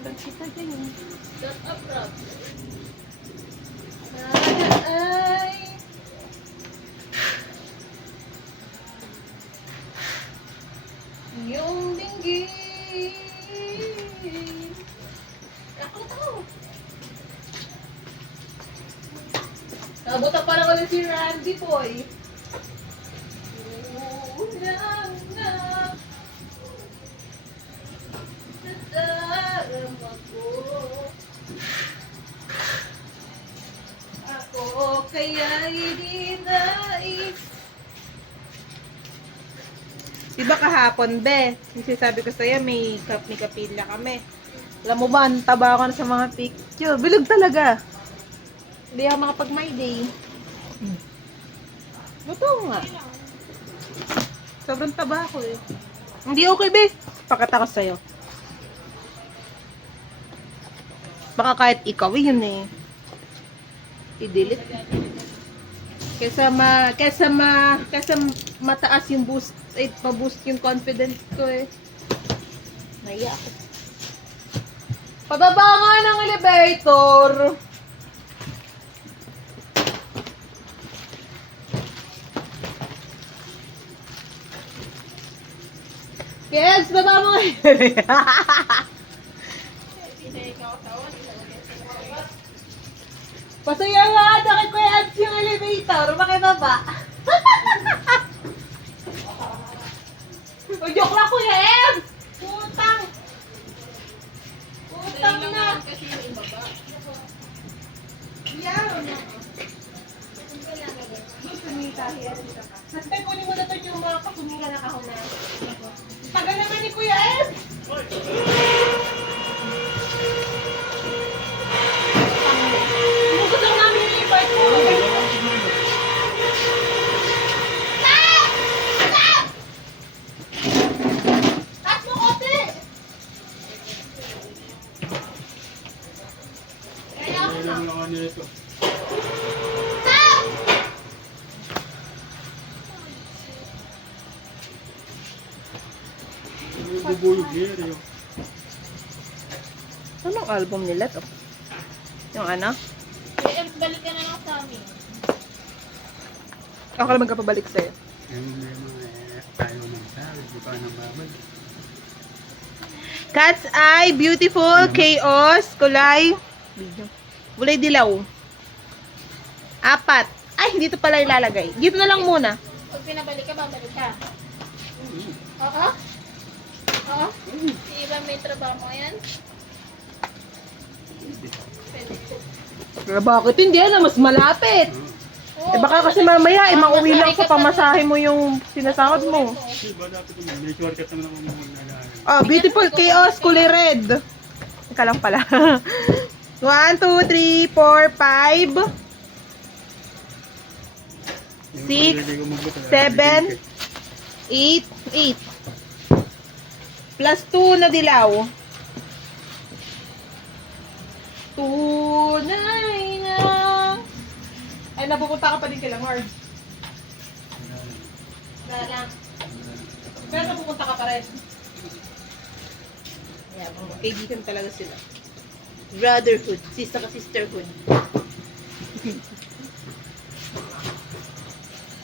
lang kita ganyan. Not a problem. Ay! Yung dinggin. Ako to. Nabuta parang ulit si Randy Boy. Ulang na. Nadarama ko. Ako kaya hindi nais. Diba kahapon, be? Yung sinasabi ko sa'yo, may kapila kami. Alam mo ba, ang taba ko na sa mga picture. Bilog talaga. Hindi ako makapag my day. Totoo nga. Sobrang taba ko eh. Hindi okay, be. Pakita ko sa'yo. Baka kahit ikaw yun eh. I-delete. Kesa mataas yung boost, pa-boost yung confidence ko eh. Naiya ako. Pababa nga ng elevator. Yes, baba mo nga. Pasaya nga ata kay Kuya Abs yung elevator. Makibaba. O, joke lang Kuya Abs! Putang! Putang na! Kasi yung ibaba. Yan! Santay, kunin mo na to yung mga kasunira na kahon na. Tagal naman ni Kuya Abs! Inugot lang namin yung part mo. Stop! Stop! Taas mo kote! Kaya ako na. Stop! Anong album nila to? Yung ano? Eh, balik ka na lang sa amin. Ako lang magkapabalik sa'yo. Cat's Eye, Beautiful, Chaos, Kulay, Kulay Dilaw. 4. Ay, dito pala ilalagay. Dito na lang muna. Pag pinabalik ka, babalik ka. Oo? Oo? Si Iba may trabaho yan? Pwede. Pero bakit hindi? Ano, mas malapit. Oo, Eh baka kasi mamaya, mauwi lang sa pamasahe mo yung sinasahod mo. Oh, Beautiful, Chaos, Kulay Red. Ika lang pala. 1, 2, 3, 4, 5, 6, 7, 8, 8. Plus 2 na dilaw. Tunay na. Ay, napupunta ka pa din kila Marge. Wala lang. Pero napupunta ka pa rin. Yeah, kaibigan talaga sila. Brotherhood. Sisterhood.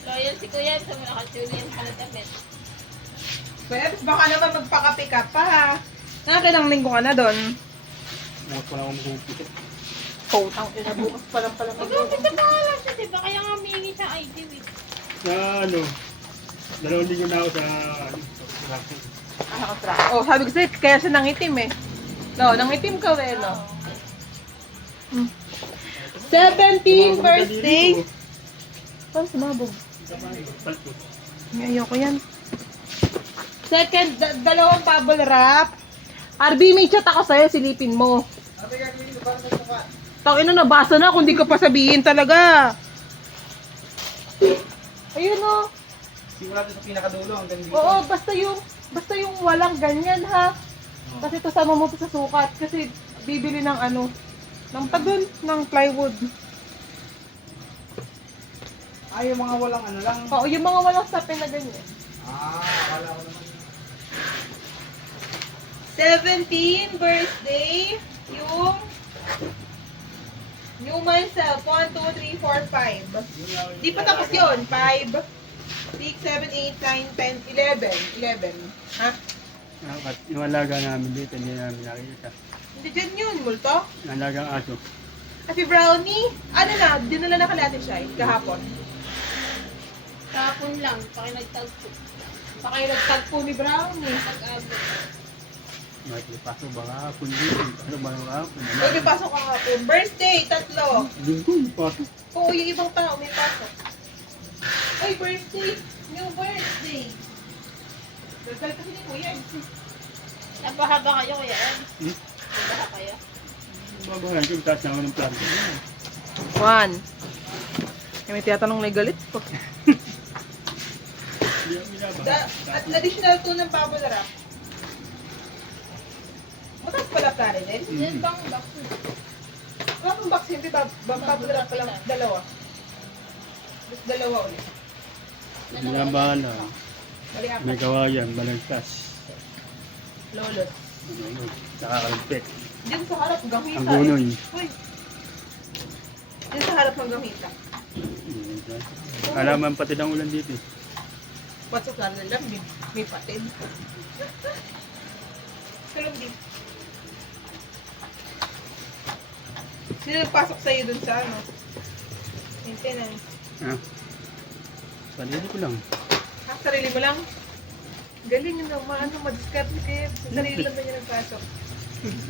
Loyal si Kuya, sa mga nakatuli yung palatapit. Kaya baka naman magpakape ka pa ha. Nakakailang linggo ka na doon. Putang ina, bukas pa lang pala Mag-upit ka pa lang siya, diba? Kaya nga humingi sa ID with. Sa ano, 2 linggo na ako sa Oh, sabi ko sa'yo, kaya siya nangitim eh. No, nangitim ka eh, no? 17 birthday. Paano sumabog? Ayoko yan. Second, dalawang bubble wrap. RB, may chat ako sa'yo, silipin mo. Tangina, nabasa na kung di ko pa sabihin talaga. Ayun o. simula sa pinakadulo hanggang dito. Oo, basta yung walang ganyan ha. Kasi ito sama mo to sa sukat. Kasi bibili ng ano, ng tagal, ng plywood. Ay, yung mga walang ano lang. Oo, yung mga walang sapin na ganyan. Akala ko naman. 17, birthday. Yung new myself. 1, 2, 3, 4, 5. Di pa tapos yun. 5, 6, 7, 8, 9, 10, 11. 11. Ha? Yung alaga namin dito, hindi namin nakikita. Hindi dyan yun, multo. Yung alagang aso. Happy Brownie. Ano na, dinala na ka natin siya kahapon. Kahapon lang, pakinagtagpo. Baka yung nagtagpo ni Brownie. Pag-abot. Makikipasok ba hapon dito? Ano ba yung hapon? Huwag may pasok ka hapon. Birthday, 3. Linggo, pasok. Oo, yung ibang tao may pasok. Ay, birthday. New birthday. Birthday kasi ni Kuya. Napahaba kayo kuya Ed? Hmm? Nabaha kayo? Babahan ko, taas na ako ng plano. 1. May tiyatanong na galit ko. Hindi ako binabahan. At additional 2 ng bubble wrap. Mataas pala pare din. Yan bang box? Wala pang box, hindi ba? Bubble wrap pa lang. Dalawa. Tapos dalawa ulit. Binabahan na. Bali apat. May kawayan, balagtas. Lolot. Nakakalagpit. Diyan sa harap, gamita. Ang gunoy. Uy. Diyan sa harap ng gamita. Alaman pati ng ulan dito. Pasok lang lang, may patid. Kalumbi. Sino nagpasok sa'yo dun sa ano? Maintenance. Ha? Sarili ko lang. Sarili mo lang? Galing yun naman, madiskarte kayo. Sarili lang ba niya nagpasok?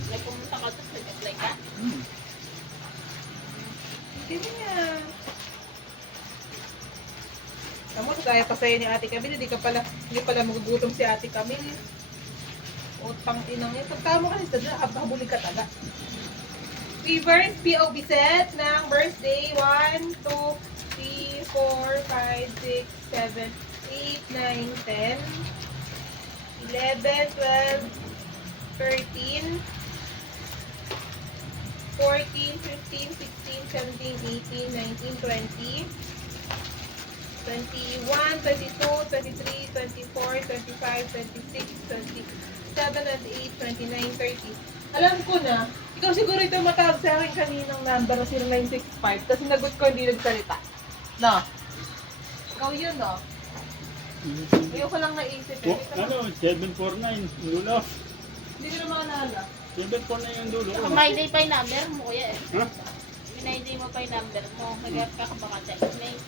Like pumunta ka tapos nag-apply ka? Hindi niya. Tamo, kaya pa sa'yo ni Ate Camille, hindi pala magugutom si Ate Camille. Utang inang yun. Pagkamo ka nito, habulin ka taga. Reverse POV set ng birthday. 1, 2, 3, 4, 5, 6, 7, 8, 9, 10, 11, 12, 13, 14, 15, 16, 17, 18, 19, 20, 21, 22, 23, 24, 25, 26, 27, 28, 29, 30. Alam ko na, ikaw siguro ito matawag sa akin kaninang number na 0965 kasi nagot ko hindi nagsalita. No? Ikaw yun, no? Ayoko lang naisip. Oh, ano, 749, dulo. Hindi ko na maalala. 749 yung dulo. Naka-my-day pa yung number mo kuya eh. Ha? May-day mo pa yung number mo. Nag-app ka baka checkmate.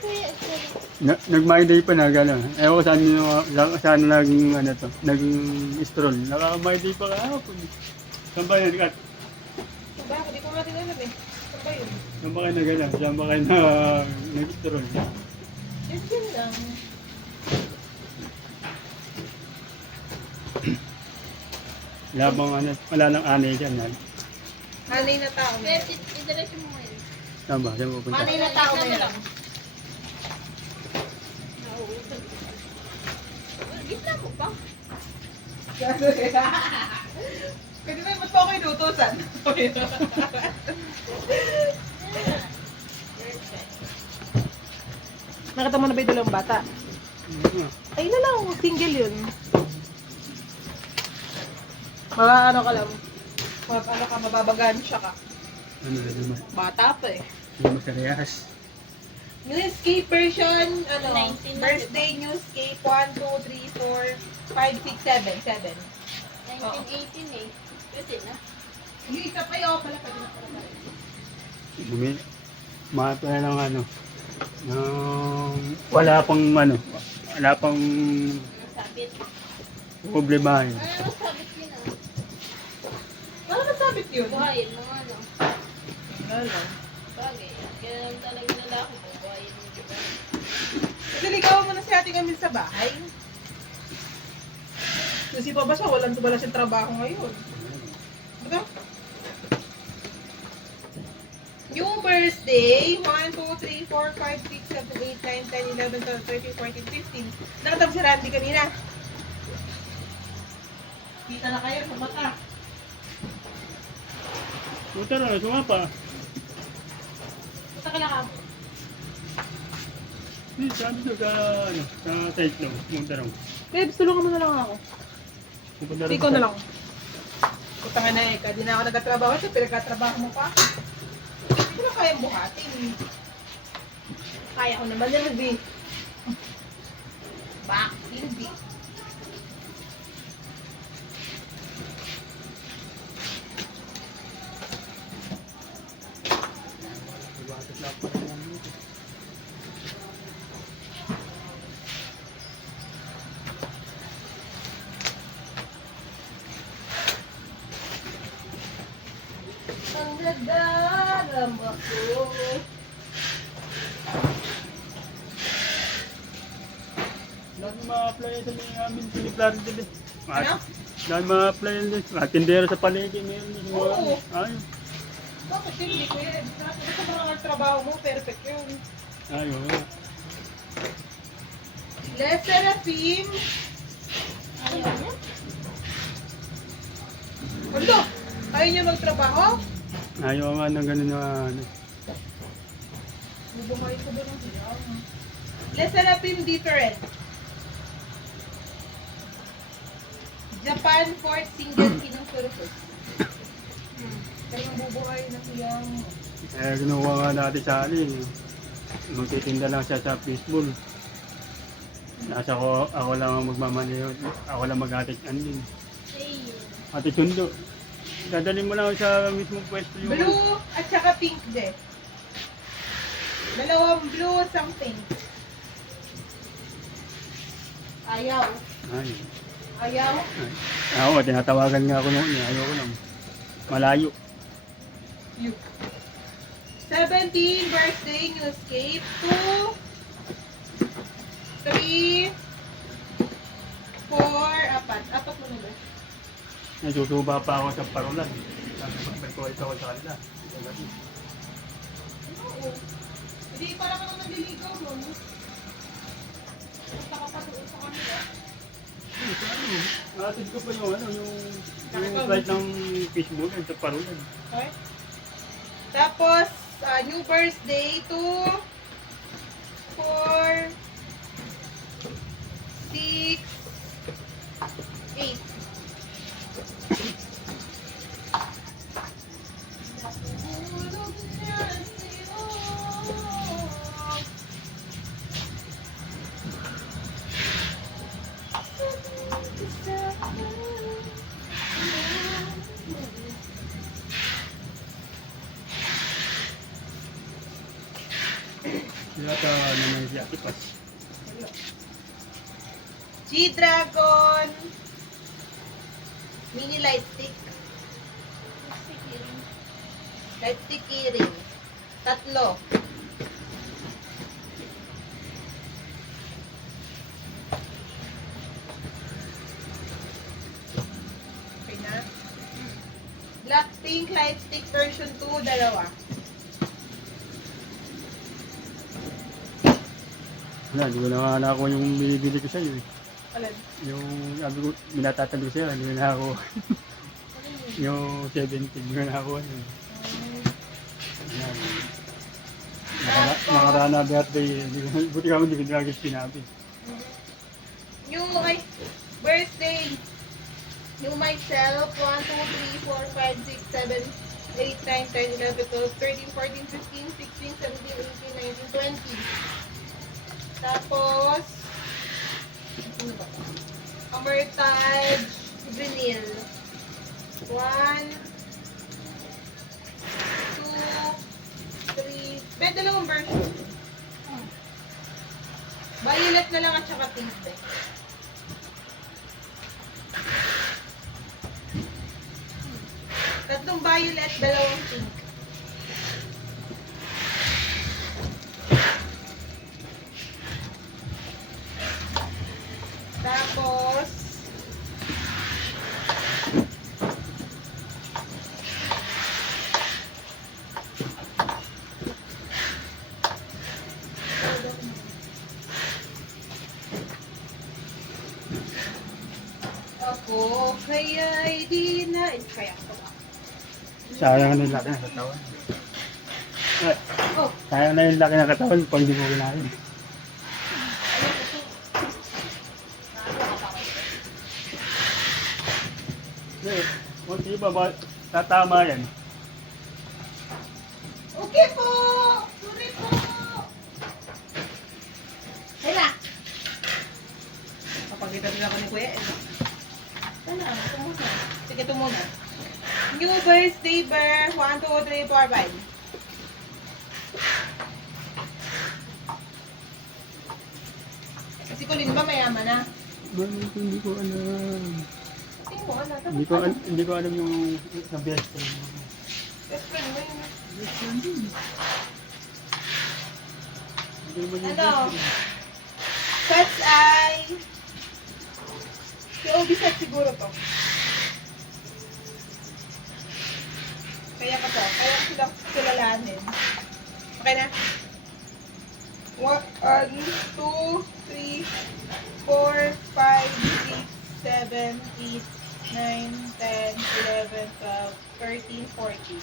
Kuya, Nag-my day pa na gano'n. Ewan ko saan naging ano to, naging stroll. Naka-my day pa kahapon. Saan ba yan, Kat? Diba? Hindi ko natin alam eh. Saan ba yun? Saan ba kayo na gano'n? Saan ba kayo na nag-stroll? Yun lang. Wala nang anay dyan. Hanay na tao na Pwede, yan. i-diretso mo ngayon. Saan ba? Saan pupunta? Hanay na tao na yan. Nauusan. Gitna mo pa. Pwede na, ba't pa ako inutusan? Nakita mo na ba yung dalawang bata? Ay na lang, single yun. Mga ano ka lang, ano ka, mababagan siya ka. Ano na naman? Bata pa eh. Hindi makarehas. New escape version, ano, 19 na, birthday new escape, 1, 2, 3, 4, 5, 6, 7, 7. 1918 eh. Pwede na. Yung isa pa yun, pala pa din. Mahal pa na lang ano. Wala pang Sabit. problemahin. Ano sabit yun ah? Ano nasabit yun? Buhayin mo nga no. Wala lang. Bagay. Kaya lang talaga lalaki mo. Buhayin mo diba? Kasi ligawan mo na si Ate Camille sa bahay. Kasi pa ba siya, wala siyang trabaho ngayon. Diba? Yung birthday, 1, 2, 3, 4, 5, 6, 7, 8, 9, 10, 11, 12, 13, 14, 15. Nakatap si Randy kanina. Kita na kayo sa mata. Puta na, sumapa. Punta ka na ka. Hindi, sabi ko sa Taeklo, pumunta raw. Babes, tulungan mo na lang ako. Pupunta raw Ikaw sa- na lang. Putang na eh, di na ako nagtatrabaho. Ito, pinagkatrabaho mo pa. Hindi ko na kayang buhatin. Kaya ko naman yan, Ruby. Bak, hindi. Iwatot lang pa rin namin ito. Ang nadarama ko. Dahil ma-apply sa mga amin, piniplano din eh. Ano? Dahil ma-apply din. Mga tindera sa palengke, meron din. Oo. Ayun. Bakit hindi ko yan? Ito sa mga trabaho mo, perfect yun. Ayun. Les Serafim. Ayaw niya. Ano? Ayaw niya magtrabaho? Ayaw nga ng ganun na ano. Bubuhay ko ba ng hiyaw? Les Serafim different. Japan fourth single sinong surface. Kayong bubuhay ng hiyaw mo. Eh, ginawa nga natin sa alin. Magtitinda lang siya sa fishbowl. Nasa ako lang ang magmamaneho. Ako lang mag-atik din. Ayun. Ate Chundo. Dadalhin mo lang sa mismong pwesto yung... Blue at saka pink din. Dalawang blue, isang pink. Ayaw. Ay. Ayaw. Ay. Ako, tinatawagan nga ako noon. Ayaw ko lang. Malayo. You. 17 birthday newscape. 2, 3, 4, 4. Apat mo na ba? Nasusuba pa ako sa parolan. Nagpapagkulit ako sa kanila. Oo. Hindi para ka naman naliligaw nun. Punta ka pa doon sa kanila. Atid ko pa yung flight ng fishbowl sa parolan. Okay? Tapos, new birthday, 2, 4, 6, 8. Yata naman si Ate Pas. G-Dragon mini light stick. Light stick keyring. 3. Okay na. Black pink light stick version 2, 2. Wala, hindi ko na ako yung binibili ko sa'yo eh. Alin? Yung sabi ko, minatatanong siya, hindi ko na ako. Yung 17, hindi ko na ako. Ano. Yan. Nakaraan na birthday, buti ka mo hindi ko na agad sinabi. New birthday. New myself. 1, 2, 3, 4, 5, 6, 7, 8, 9, 10, 11, 12, 13, 14, 15, 16, 17, 18, 19, 20. Tapos, ano ba? Amertage Vinyl. 1, 2, 3. May dalawang version. Violet na lang at saka pink. Tatlong violet, dalawang pink. Tapos, ako kaya'y di na... Kaya ko ba? Sayang na yung laki ng katawan. Ay, Oh, sayang na yung laki ng katawan pag hindi mo kinain. tatama yan. Okay po! Sorry po! Hala! Kapagkita nila ko ni Kuya, eh. Sana, ito muna. Sige, ito muna. New birthday bear. 1, 2, 3, 4, 5. Kasi Colin ba mayaman na? Hindi ko alam. Tingin mo, ano? Hindi ko alam yung sa best friend mo. Best friend mo yun. Best friend din. Hindi mo yung Ano? best friend. Sets ay... Si Obi set siguro to. Kaya ko to. Kaya ko silang kilalanin. Okay na? 1, 2, 3, 4, 5, 6, 7, 8, 9, 10, 11, 12, 13, 14.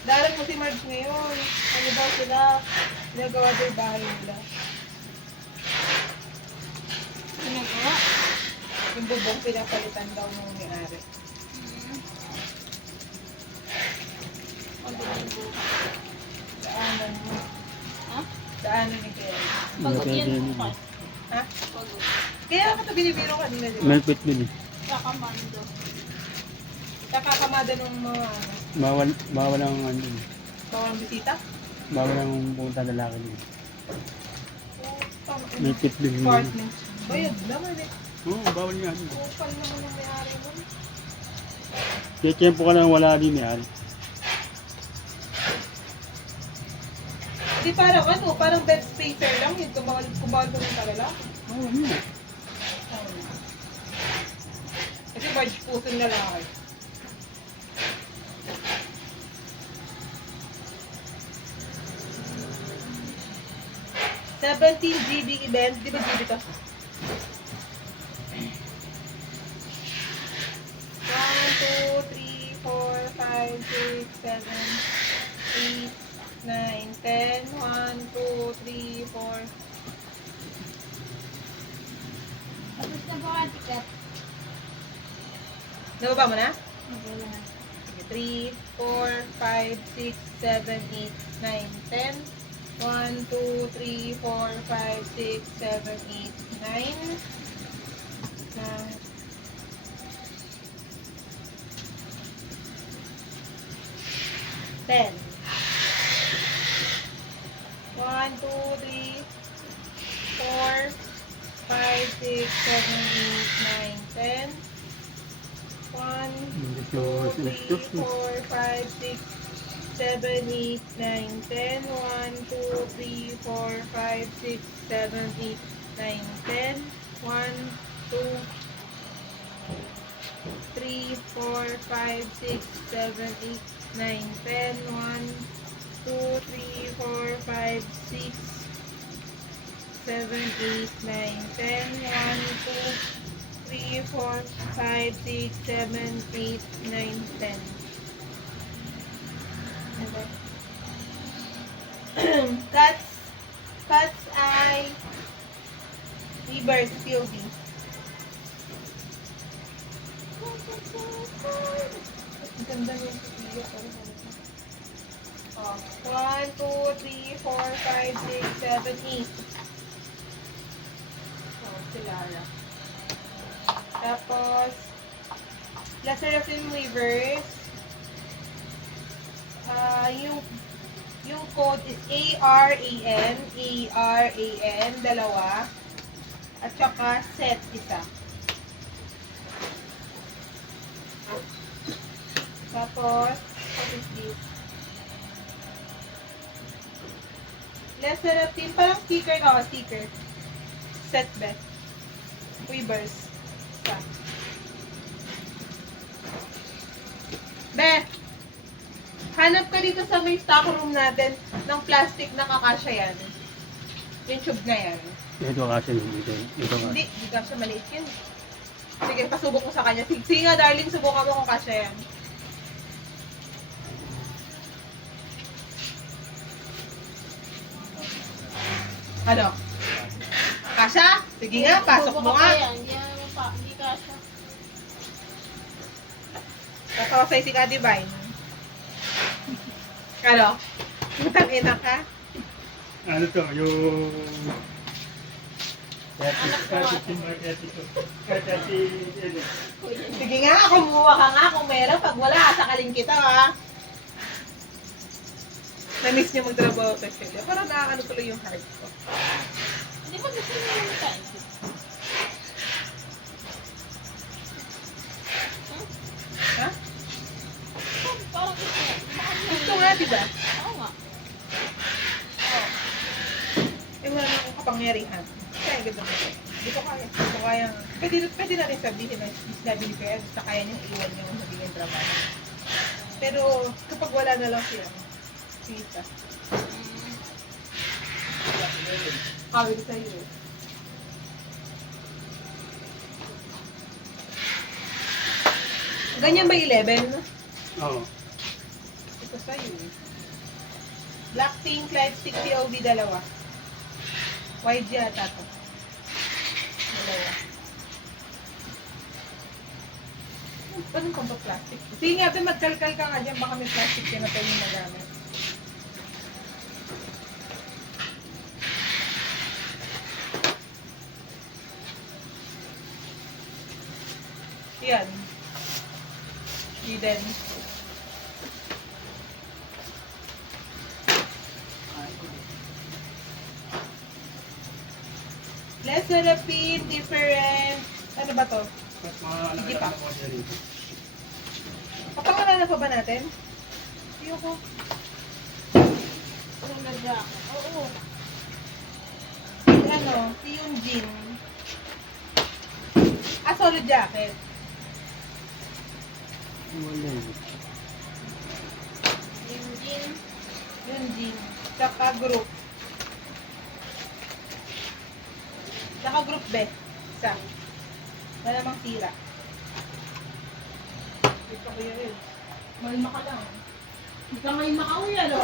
Darating mo si Marge ngayon. Ano daw sila? Ginagawa daw yung bahay nila. Ginagawa. Yung bubong pinapalitan daw ng may-ari. Pagod yung bukas. Daanan mo. Ha? Daanan ni Kuya. Pagod Okay, yan okay. bukas. Ha? Pagod. Kaya ako ito binibiro kanina, di ba? Malpit din eh. Kakamando. Nakakamada ng mga ano, Bawal ang ano. bawang bisita. Bawal ang pumunta lalaki din. Putang ina. Malpit din. Apartment. Bayad naman eh. Oo, bawal nga. Kupal naman yung may-ari mo. Kaya tiyempo ka lang wala din eh. Hindi parang ano, parang bed spacer lang yun. Kumbawal mo ng lalaki. Oo, ano. Kasi barge puso na lalaki. GB event, di ba GB to? 1, 2, 3, 4, 5, 6, 7, 8, 9, 10, 1, 2, 3, 4. Tapos na ba ang tikat? Nababa mo na? Okay lang. Sige, 3, 4, 5, 6, 7, 8, 9, 10. 1, 2, 3, 4, 5, 6, 7, 8, 9. 10. 1, 2, 3, 4, 5, 6, 7, 8, 9, 10. 1, 2, 3, 4, 5, 6, 7, 8, 9, 10. 1, 2, 3, 4, 5, 6, 7, 8, 9, 10. 1, 2, 3, 4, 5, 6, 7, 8, 9, 10. 1, 2, 3, 4, 5, 6, 7, 8, 9, 10. 1, 2, 3, 4, 5, 6, 7, 8, 9, 10. Cats ay Rebirth POV. Ang ganda niya sa video. 1, 2, 3, 4, 5, 6, 7, 8. Si Lara. Tapos, La Seraphim Weavers. Yung code is ARAN, dalawa, at saka set, isa. Tapos, what is this? Lesser team, parang sticker na, sticker. Set bet. Weavers. Isa. Be! Hanap ka dito sa may stock room natin ng plastic na kakasya yan. Yung tube na yan. Ito kasi dito. Ito nga. Hindi kasya, maliit yun. Sige, pasubok mo sa kanya. Sige nga, darling, subukan mo kung kasya yan. Ano? Kasya? Sige nga, pasok mo nga. Hindi kasha. Tatawa sa'yo si Ka Divine. Ano? Utang ina ka? Ano to? Yung... Anak ko nga. Sige nga, kumuha ka nga kung meron. Pag wala, sakalin kita ha. Na-miss niya magtrabaho sa Australia. Parang nakakano tuloy yung heart ko. Hindi ba gusto niyo yung kain? Ha? Parang gusto niya. Gusto nga, diba? Oo nga. Eh, wala na akong kapangyarihan. Kaya ganda mo. Hindi ko kaya. Hindi ko kaya. Pwede na rin sabihin na sinabi ni Kuya, basta kaya niyang iwan yung magiging trabaho. Pero kapag wala na lang siya, kita. Kawin ko sa'yo eh. Ganyan ba 11? Oo. Ito sa'yo eh. Blackpink, Lightstick, POV, dalawa. YG ata to. Dalawa. Paano kang ba plastic? Sige nga, ito magkalkal ka nga dyan. Baka may plastic yan na pwede magamit. Yan. Eden. Less repeat, different. Ano ba to? Mas mga Sige pa. ko dyan rito. Kapangalanan pa ba natin? Ayoko. Ano na dyan? Oo. Ano? Yung jean. Ah, solid jacket. Wala yun. Yung jean. Yung jean. Tsaka group. Tsaka group be. Isa. Wala namang tira. Ito ko yun. Malma ka lang. Hindi ka ngayon makauwi, ano?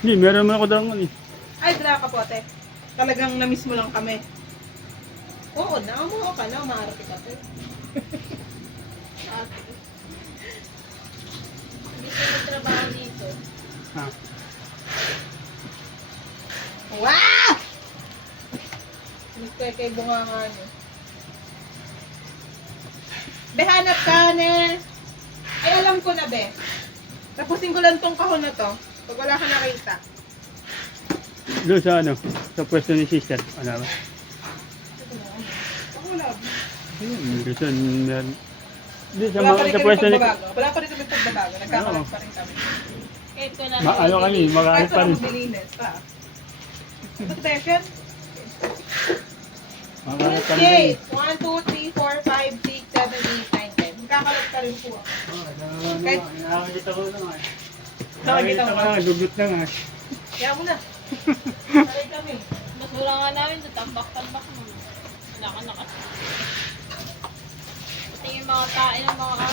Hindi, meron naman ako daw eh. Ay, dala ka po, ate. Talagang na-miss mo lang kami. Oo, nakamuha ka na. Umaarte ka, ate. Ate. Hindi ko nagtrabaho dito. Ha? Wow! Miss ko kay bunga nga niyo. Be, hanap ka, ne. Ay, alam ko na, be. Tapusin ko lang tong kahon na to. Pag wala ka nakita. Doon sa ano? Sa pwesto ni sister. Ano ba? Ako wala. Ayun, doon sa... Doon sa Wala pa mga rin sa kami pwesto ni... pagbabago. Wala pa rin kami pagbabago. Nagkakalat pa rin kami. Kahit ko na Ano kami, makaalit Kahit pa wala rin. maglilinis pa. Ito ba yan? Makaalit pa rin. 1, 2, 3, 4, 5, 6, 7, 8, 9, 10. Magkakalat pa rin po ako. Kahit- Nakakita ko lang eh. Nakakita ko lang, dugot lang ah. Kaya mo na. Saray kami. Mas wala nga namin doon. Tambak-tambak mo. Wala ka nakas. Ito yung mga tain ng mga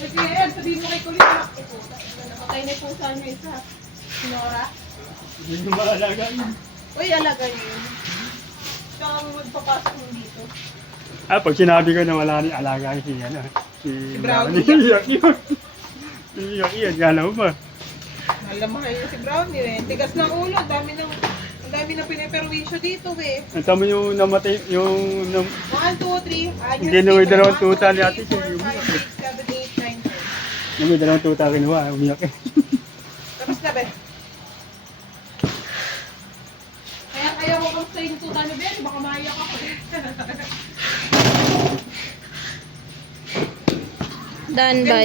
Kasi yan, sabihin mo kay Kulit, anak ko po. Namatay na po sa inyo isa. Sinora? Hindi nyo maalaga yun. Uy, alaga niyo yun. Saka mo magpapasok mo dito. Ah, pag sinabi ko na wala rin alaga si ano, si Brownie. Iyak yun. Iyak yun, gala mo ba? Malamahal yun si Brownie eh. Tigas ng ulo, ang dami ng piniperwisyo dito eh. Ang tama yung namatay, yung... 1, 2, 3. Hindi na may dalawang tuta ni ate, 1, 2, 3, 4, sige, 5, 6, 7, 8, 9, 10. Yung may dalawang tuta kinuha, umiyak eh. Tapos na ba? Kaya ko kang sa yung tuta ni Ben, baka maiyak ako eh. Done by